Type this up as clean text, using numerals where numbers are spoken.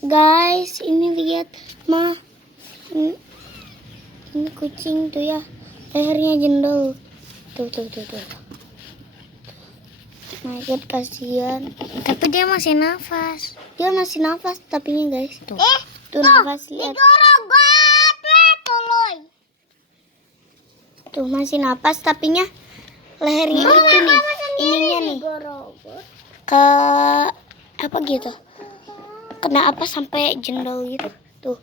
Guys, ini lihat mah. Ini kucing tuh ya. Lehernya jendol. Tuh. My God, kasihan. Tapi dia masih nafas. Dia masih nafas tapinya guys. Tuh. Tuh nafas lihat. Tuh masih nafas tapinya lehernya itu nih. Ininya nih. Ke apa gitu. Kena apa sampai jendol gitu. Tuh.